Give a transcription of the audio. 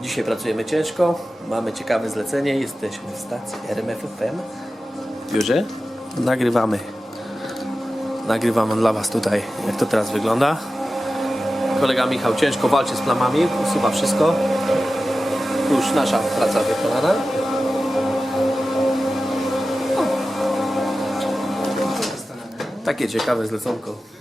Dzisiaj pracujemy ciężko, mamy ciekawe zlecenie, jesteśmy w stacji RMFFM w biurze. Nagrywamy. Nagrywamy dla Was tutaj, jak to teraz wygląda. Kolega Michał ciężko walczy z plamami, usuwa wszystko. Już nasza praca wykonana. Takie ciekawe zleconko.